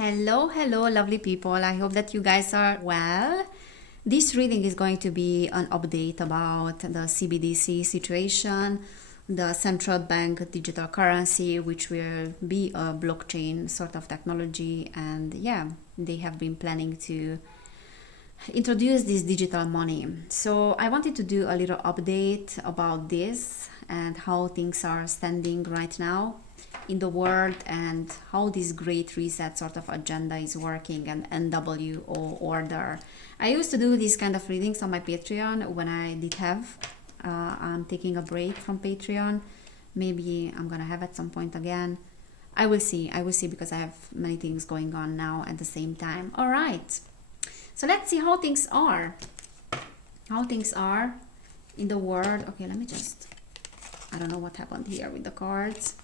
Hello, lovely people. I hope that you guys are well. This reading is going to be an update about the CBDC situation, the central bank digital currency, which will be a blockchain sort of technology. And yeah, they have been planning to introduce this digital money. So I wanted to do a little update about this and how things are standing right now in the world and how this great reset sort of agenda is working and NWO order. I used to do these kind of readings on my Patreon when I did have. I'm taking a break from Patreon. Maybe I'm gonna have at some point again. I will see because I have many things going on now at the same time. All right. So let's see how things are. How things are in the world. Okay, let me just, I don't know what happened here with the cards.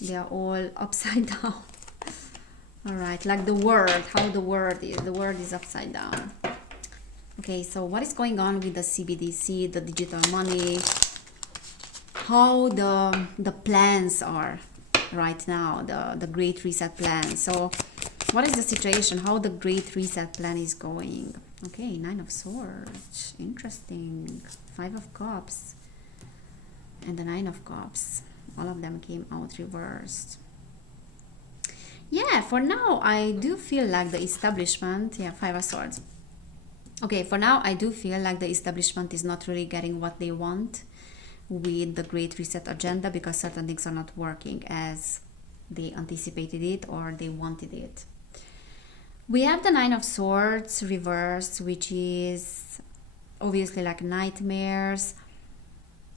They are all upside down. All right, like the world, how the world is. The world is upside down. Okay, so what is going on with the CBDC, the digital money? How the plans are right now, the Great Reset plan. So what is the situation? How the Great Reset plan is going? Okay, Nine of Swords. Interesting. Five of Cups. And the Nine of Cups. All of them came out reversed. Yeah, for now, I do feel like the establishment... Yeah, Five of Swords. Okay, for now, I do feel like the establishment is not really getting what they want with the Great Reset agenda because certain things are not working as they anticipated it or they wanted it. We have the Nine of Swords reversed, which is obviously like nightmares,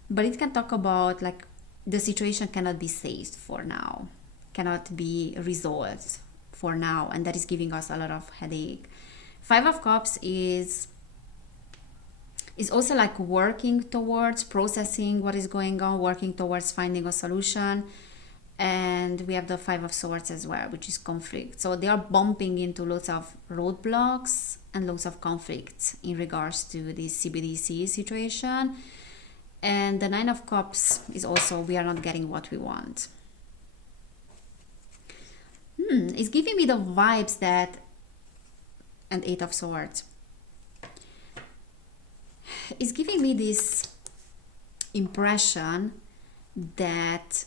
but it can talk about like the situation cannot be saved for now, cannot be resolved for now, and that is giving us a lot of headache. Five of Cups is also like working towards processing what is going on, working towards finding a solution. And we have the Five of Swords as well, which is conflict. So they are bumping into lots of roadblocks and lots of conflicts in regards to this CBDC situation. And the Nine of Cups is also, we are not getting what we want. It's giving me the vibes that, and Eight of Swords. It's giving me this impression that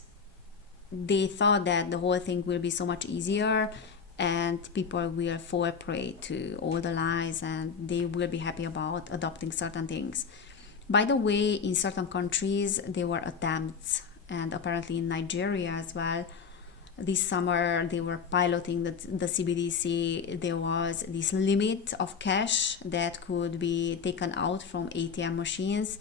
they thought that the whole thing will be so much easier and people will fall prey to all the lies and they will be happy about adopting certain things. By the way, in certain countries, there were attempts, and apparently in Nigeria as well, this summer they were piloting the CBDC. There was this limit of cash that could be taken out from ATM machines.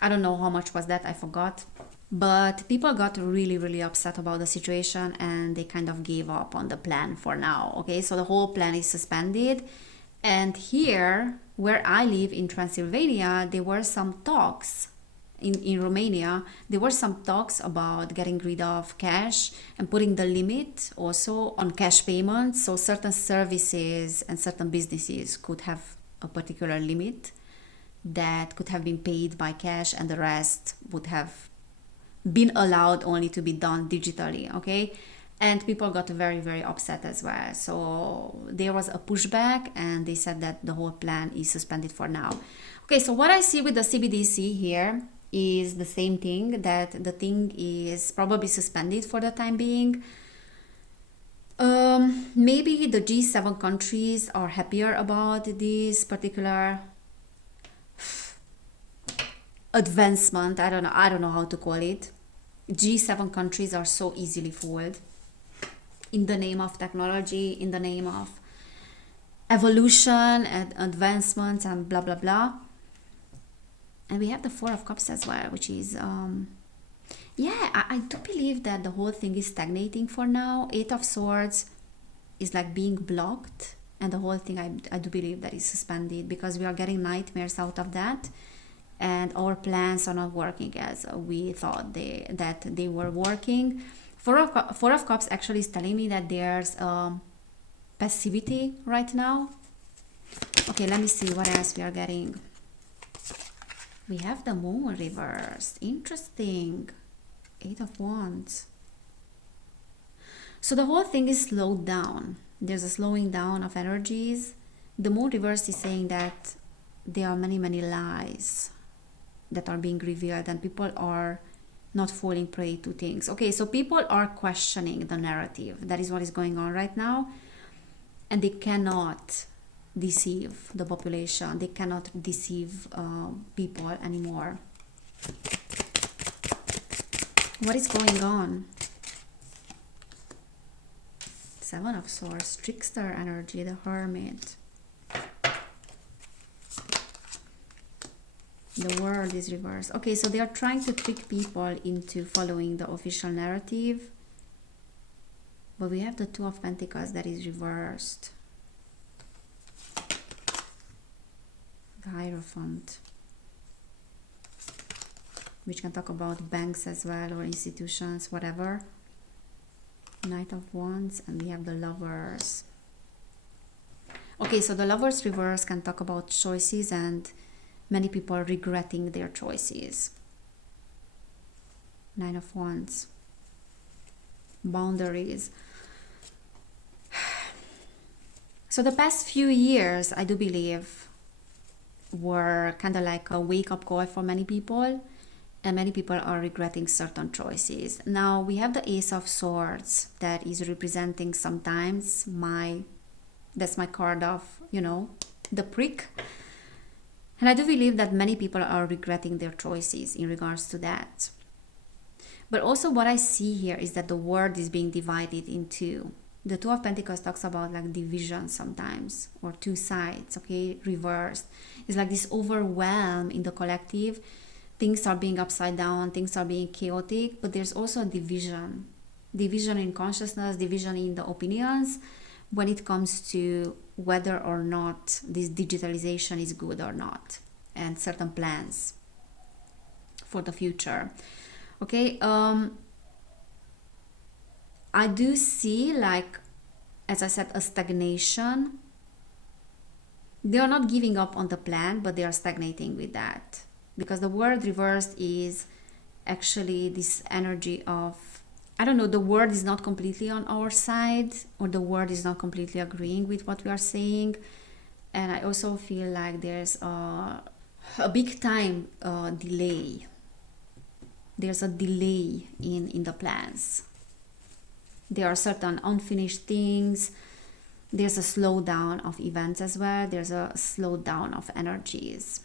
I don't know how much was that, I forgot. But people got really, really upset about the situation and they kind of gave up on the plan for now. Okay, so the whole plan is suspended. And here, where I live in Transylvania, there were some talks in Romania. There were some talks about getting rid of cash and putting the limit also on cash payments. So certain services and certain businesses could have a particular limit that could have been paid by cash and the rest would have been allowed only to be done digitally, okay? And people got very, very upset as well. So there was a pushback and they said that the whole plan is suspended for now. Okay, so what I see with the CBDC here is the same thing, that the thing is probably suspended for the time being. Maybe the G7 countries are happier about this particular advancement. I don't know how to call it. G7 countries are so easily fooled in the name of technology, in the name of evolution and advancements and blah blah blah. And we have the Four of Cups as well, which is I do believe that the whole thing is stagnating for now. Eight of Swords is like being blocked, and the whole thing I do believe that is suspended because we are getting nightmares out of that. And our plans are not working as we thought that they were working. Four of Cups actually is telling me that there's passivity right now. Okay, let me see what else we are getting. We have the Moon reversed. Interesting. Eight of Wands. So the whole thing is slowed down. There's a slowing down of energies. The moon reverse is saying that there are many, many lies that are being revealed and people are not falling prey to things. Okay, so people are questioning the narrative. That is what is going on right now. And they cannot deceive the population. They cannot deceive people anymore. What is going on? Seven of Swords, trickster energy, the Hermit. The World is reversed. Okay, so they are trying to trick people into following the official narrative. But we have the Two of Pentacles that is reversed. The Hierophant. Which can talk about banks as well, or institutions, whatever. Knight of Wands, and we have the Lovers. Okay, so the Lovers reverse can talk about choices and many people regretting their choices. Nine of Wands. Boundaries. So the past few years, I do believe, were kind of like a wake-up call for many people. And many people are regretting certain choices. Now we have the Ace of Swords that is representing sometimes that's my card of, you know, the prick. And I do believe that many people are regretting their choices in regards to that. But also what I see here is that the world is being divided in two. The Two of Pentacles talks about like division sometimes, or two sides, okay, reversed. It's like this overwhelm in the collective. Things are being upside down, things are being chaotic, but there's also a division. Division in consciousness, division in the opinions when it comes to whether or not this digitalization is good or not, and certain plans for the future. Okay, I do see, like, as I said, a stagnation. They are not giving up on the plan, but they are stagnating with that. Because the World reversed is actually this energy of, I don't know, the world is not completely on our side, or the world is not completely agreeing with what we are saying. And I also feel like there's a big time delay. There's a delay in the plans. There are certain unfinished things. There's a slowdown of events as well. There's a slowdown of energies.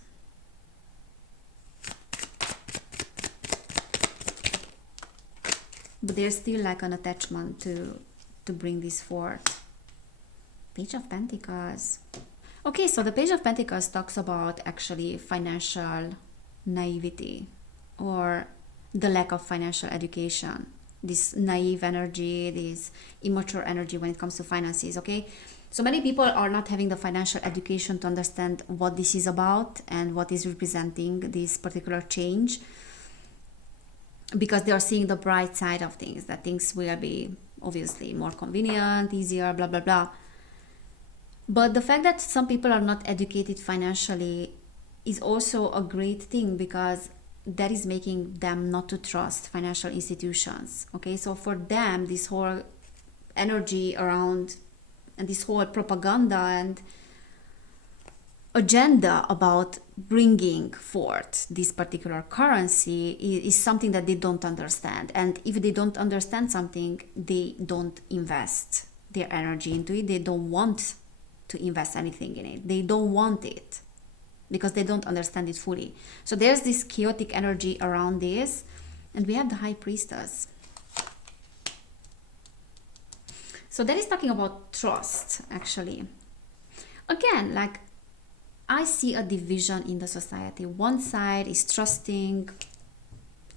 But there's still like an attachment to bring this forth. Page of Pentacles. Okay, so the Page of Pentacles talks about actually financial naivety, or the lack of financial education. This naive energy, this immature energy when it comes to finances, okay? So many people are not having the financial education to understand what this is about and what is representing this particular change, because they are seeing the bright side of things, that things will be obviously more convenient, easier, blah, blah, blah. But the fact that some people are not educated financially is also a great thing, because that is making them not to trust financial institutions. Okay, so for them, this whole energy around and this whole propaganda and agenda about bringing forth this particular currency is something that they don't understand. And if they don't understand something, they don't invest their energy into it. They don't want to invest anything in it. They don't want it because they don't understand it fully. So there's this chaotic energy around this. And we have the High Priestess. So that is talking about trust, actually. Again, like, I see a division in the society. One side is trusting,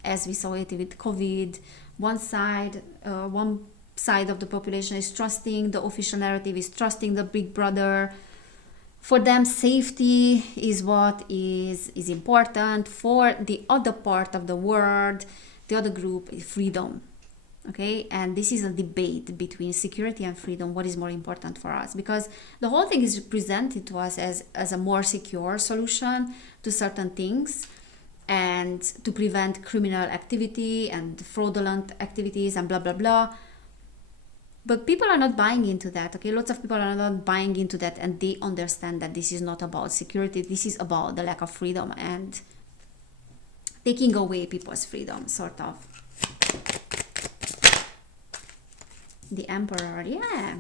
as we saw it with COVID. One side of the population is trusting the official narrative, is trusting the big brother. For them, safety is what is important. For the other part of the world, the other group, is freedom. Okay, and this is a debate between security and freedom. What is more important for us? Because the whole thing is presented to us as a more secure solution to certain things, and to prevent criminal activity and fraudulent activities and blah blah blah. But people are not buying into that, okay? Lots of people are not buying into that, and they understand that this is not about security. This is about the lack of freedom and taking away people's freedom, sort of. The Emperor, yeah.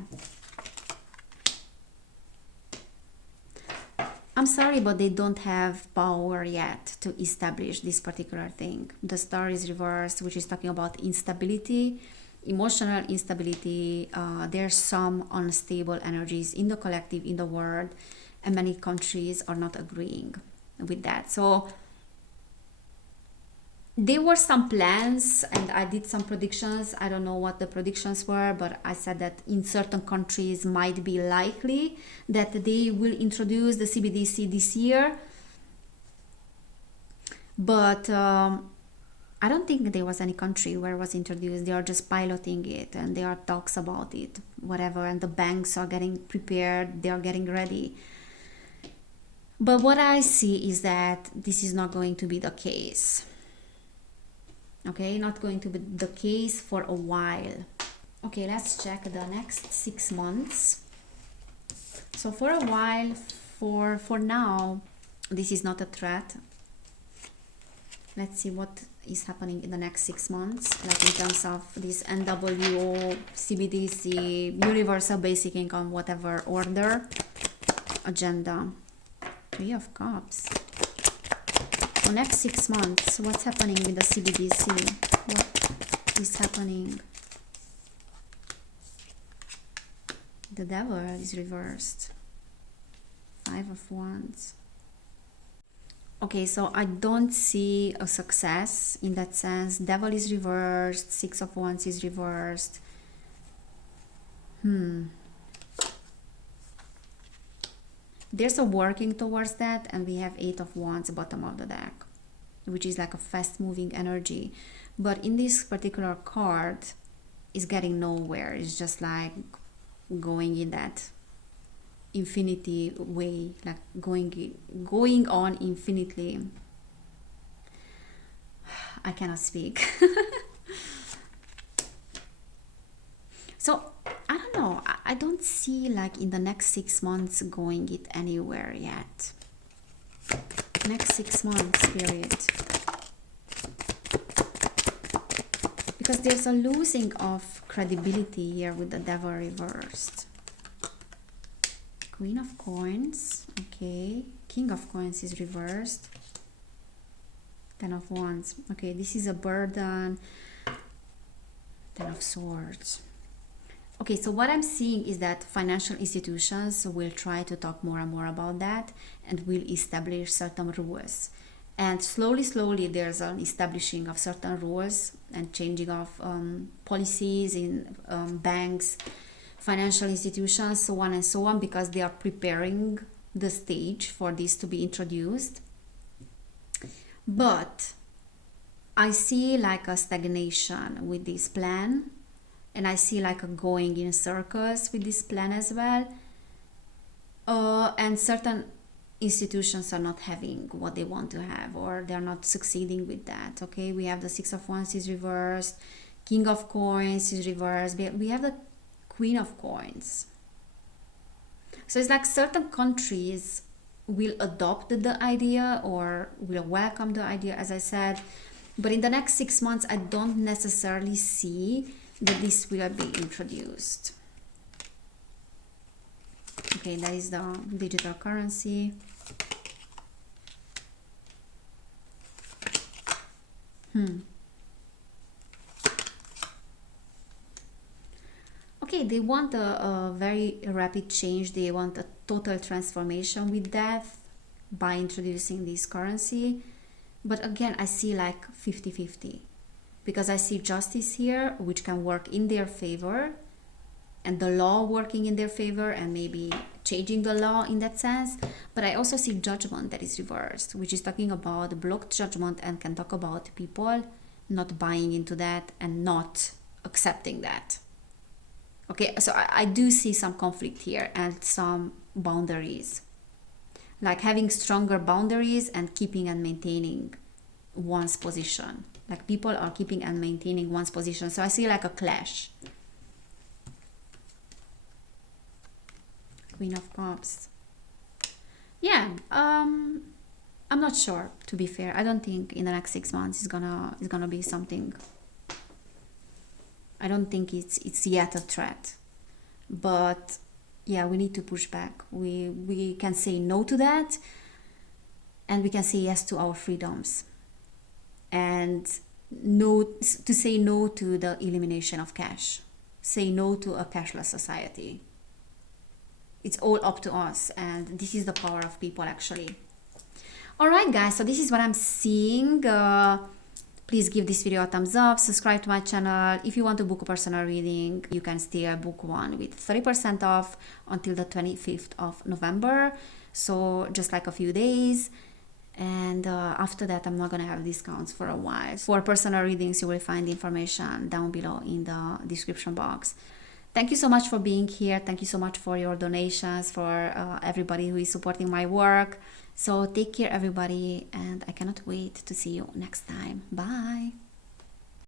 I'm sorry, but they don't have power yet to establish this particular thing. The Star is reversed, which is talking about instability, emotional instability. There's some unstable energies in the collective, in the world, and many countries are not agreeing with that. So there were some plans, and I did some predictions. I don't know what the predictions were, but I said that in certain countries might be likely that they will introduce the CBDC this year. But I don't think there was any country where it was introduced. They are just piloting it, and there are talks about it, whatever, and the banks are getting prepared, they are getting ready. But what I see is that this is not going to be the case. Okay, not going to be the case for a while. Okay, let's check the next 6 months. So for a while, for now, this is not a threat. Let's see what is happening in the next 6 months, like in terms of this NWO, CBDC, Universal Basic Income, whatever order, agenda. 3 of Cups. So next 6 months, what's happening with the CBDC? What is happening? The Devil is reversed. 5 of Wands. Okay, so I don't see a success in that sense. Devil is reversed. 6 of Wands is reversed. There's a working towards that, and we have 8 of Wands bottom of the deck, which is like a fast moving energy. But in this particular card, it's getting nowhere. It's just like going in that infinity way, like going on infinitely. I cannot speak. So I don't know, I don't see like in the next 6 months going it anywhere yet. Next 6 months period. Because there's a losing of credibility here with the Devil reversed. Queen of Coins, okay. King of Coins is reversed. 10 of Wands, okay, this is a burden. 10 of Swords. Okay, so what I'm seeing is that financial institutions will try to talk more and more about that and will establish certain rules. And slowly, there's an establishing of certain rules and changing of policies in banks, financial institutions, so on and so on, because they are preparing the stage for this to be introduced. But I see like a stagnation with this plan. And I see like a going in circles with this plan as well. And certain institutions are not having what they want to have, or they're not succeeding with that. Okay, we have the 6 of Wands is reversed. King of Coins is reversed. We have the Queen of Coins. So it's like certain countries will adopt the idea or will welcome the idea, as I said. But in the next 6 months, I don't necessarily see that this will be introduced. Okay, that is the digital currency. Okay, they want a very rapid change. They want a total transformation with that by introducing this currency. But again, I see like 50-50. Because I see justice here, which can work in their favor, and the law working in their favor, and maybe changing the law in that sense. But I also see judgment that is reversed, which is talking about blocked judgment, and can talk about people not buying into that and not accepting that. Okay, so I do see some conflict here and some boundaries, like having stronger boundaries and keeping and maintaining one's position. Like people are keeping and maintaining one's position. So I see like a clash. Queen of Cups. Yeah, I'm not sure, to be fair. I don't think in the next 6 months is gonna be something. I don't think it's yet a threat. But yeah, we need to push back. We can say no to that, and we can say yes to our freedoms. And no, to say no to the elimination of cash. Say no to a cashless society. It's all up to us, and this is the power of people, actually. Alright guys, so this is what I'm seeing. Please give this video a thumbs up, subscribe to my channel. If you want to book a personal reading, you can still book one with 30% off until the 25th of November. So just like a few days. And after that, I'm not gonna have discounts for a while. For personal readings, you will find information down below in the description box. Thank you so much for being here. Thank you so much for your donations, for everybody who is supporting my work. So take care, everybody, and I cannot wait to see you next time. Bye.